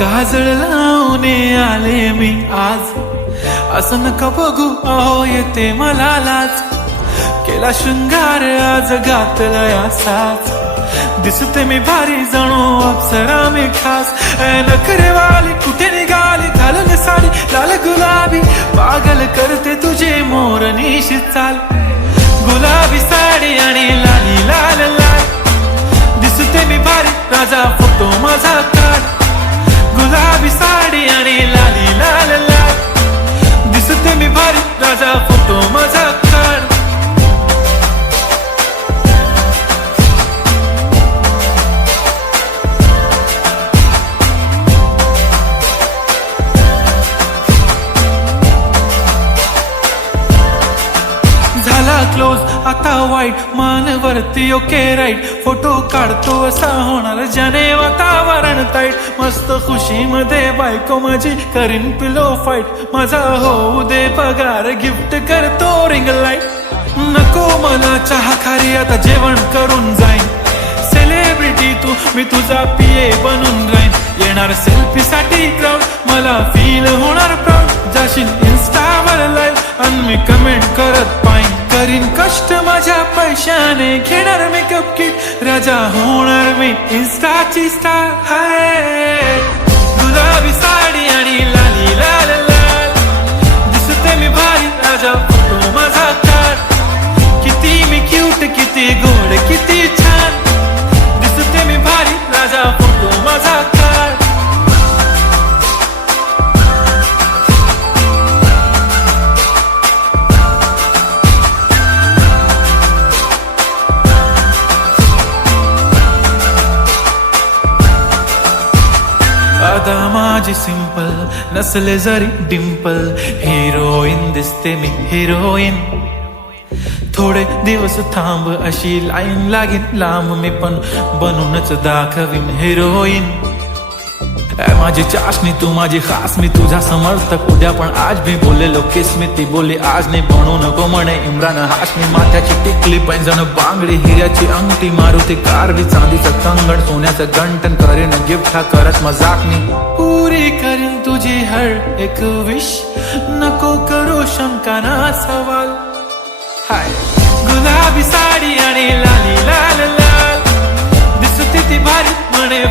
काजळ लावून आले मी आज, असं नका बघू अहो येते मला लाज. केला शृंगार आज घातलाय असाच, दिसते मी भारी जणू अप्सरा मी खास. नखरेवाली कुठे निघाली घालून साडी लाल गुलाबी, पागल करते तुझे मोरनीशी चाल. गुलाबी साडी आणि लाली लाल लाल, दिसते मी भारी राजा फोटो माझा काढ. गुलाबी साडी आणि लाली लाल लाल, दिसते मी भारी राजा फोटो माझा काढ. झाला क्लोज आता वाईट, मानवरती ओके राईट. फोटो काढतो असा होणार ज्याने वातावरण ताईट. मस्त खुशी मध्ये बायको माझी करीन पिलो फाईट. माझा होऊ दे पगार गिफ्ट करतो रिंग लाईट. नको मला चहा खारी आता जेवण करून जाईन. सेलिब्रिटी तू मी तुझा पिये बनून राहीन. येणार सेल्फी साठी क्राऊड मला फील होणार प्राऊड. जाशील इन्स्टावर लाईव्ह आणि मी कमेंट करत पाईन. करीन कष्ट माझ्या पैशाने घेणार मेकअप किट. राजा होणार मी इन्स्टाची स्टार. हाय गुलाबी साडी आणि लाली लाल लाल, दिसते मी भारी राजा फोटो माझा काढ. किती मी क्यूट किती गोड किती छान, दिसते मी भारी राजा फोटो माझा काढ. आता माझी सिंपल नसले जरी डिंपल, हिरोईन दिसते मी हिरोईन. थोडे दिवस थांब अशी लाईन लागेल लांब, मी पण बनूनच दाखवीन हिरोईन. माझी चाशनी तू माझी खास, मी तुझा समर्थक उद्या पण आज मी बोललेलो किस मी. ती बोलली आज नाही बनू नको म्हणे इम्रान हाशमी. माथ्याची टिकली पैंजण बांगडी हिऱ्याची अंगठी, मारुती कारवी चांदीचं कंगण सोन्याचं गंटन. करीन गिफ्ट हा करत मजाक मी, पुरी करीन तुझी हर एक विश. नको करू शंका ना सवाल. हाय गुलाबी साडी आणि लाली लाल लाल, दिसते ती भारी म्हणे